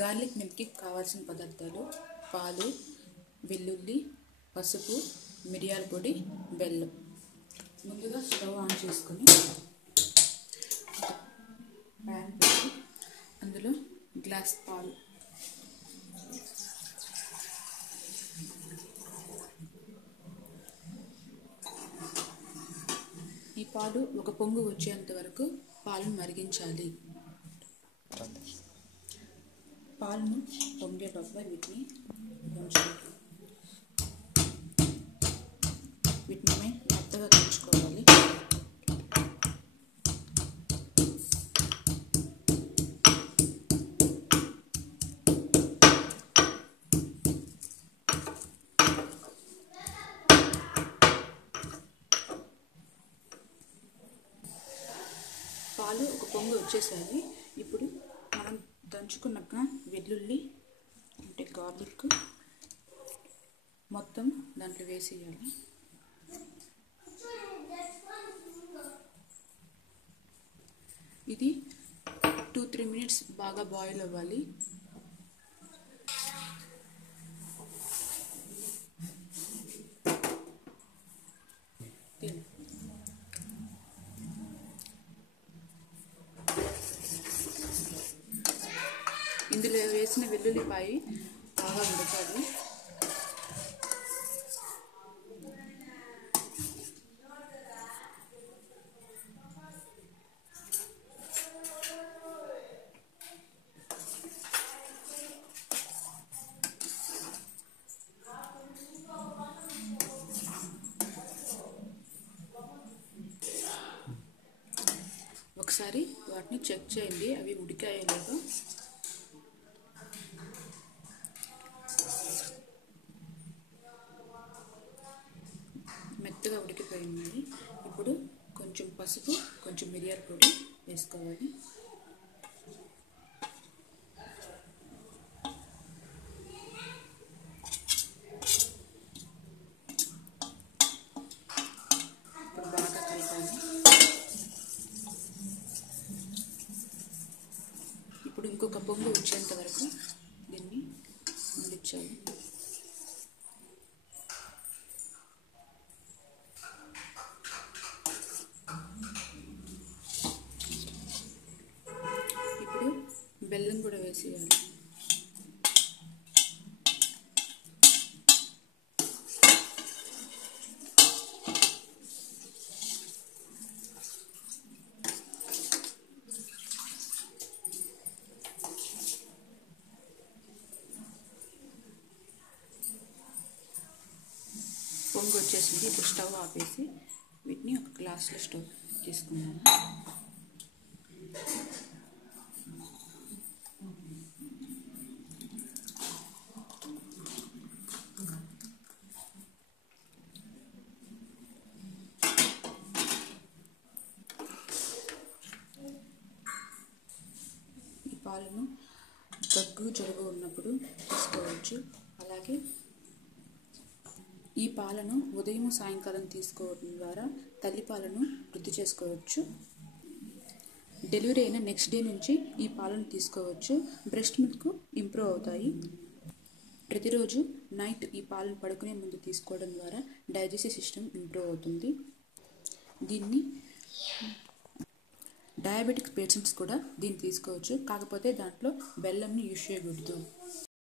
Garlic మిల్క్కి కావాల్సిన పదార్థాలు: పాలు, వెల్లుల్లి, పసుపు, మిరియాల పొడి, బెల్లం. ముందుగా స్టవ్ ఆన్ చేసుకొని ప్యాన్ పెట్టి అందులో గ్లాస్ పాలు, ఈ పాలు ఒక పొంగు వచ్చేంత వరకు పాలను మరిగించాలి. పాలను పొంగేటప్పుడు వీటిని మెత్తగా దంచుకోవాలి. పాలు ఒక పొంగు వచ్చేసాయి. ఇప్పుడు మనం దంచుకున్నాక వెల్లుల్లి అంటే గార్లిక్ మొత్తం దాంట్లో వేసేయాలి. ఇది 2-3 మినిట్స్ బాగా బాయిల్ అవ్వాలి. ఇందులో వేసిన వెల్లుల్లిపాయ బాగా ఉడకాలి. ఒకసారి వాటిని చెక్ చేయండి, అవి ఉడికాయో లేదో. మెత్తగా ఉడికిపోయింది. ఇప్పుడు కొంచెం పసుపు, కొంచెం మిరియాల పొడి వేసుకోవాలి. ఇప్పుడు బాగా కలపాలి. ఇప్పుడు ఇంకొక పొంగు వచ్చేంత వరకు దీన్ని ఉడికించాలి. ఇప్పుడు బెల్లం కూడా వేసేయాలి. పొంగు వచ్చేసింది. ఇప్పుడు స్టవ్ ఆపేసి వీటిని ఒక గ్లాస్లో స్టవ్ తీసుకున్నాను. ఈ పాలను దగ్గు, జలుబు ఉన్నప్పుడు తీసుకోవచ్చు. అలాగే ఈ పాలను ఉదయం, సాయంకాలం తీసుకోవడం ద్వారా తల్లిపాలను వృద్ధి చేసుకోవచ్చు. డెలివరీ అయిన నెక్స్ట్ డే నుంచి ఈ పాలను తీసుకోవచ్చు. బ్రెస్ట్ మిల్క్ ఇంప్రూవ్ అవుతాయి. ప్రతిరోజు నైట్ ఈ పాలను పడుకునే ముందు తీసుకోవడం ద్వారా డైజెస్టివ్ సిస్టమ్ ఇంప్రూవ్ అవుతుంది. దీన్ని డయాబెటిక్ పేషెంట్స్ కూడా దీన్ని తీసుకోవచ్చు. కాకపోతే దాంట్లో బెల్లంని యూజ్ చేయకూడదు.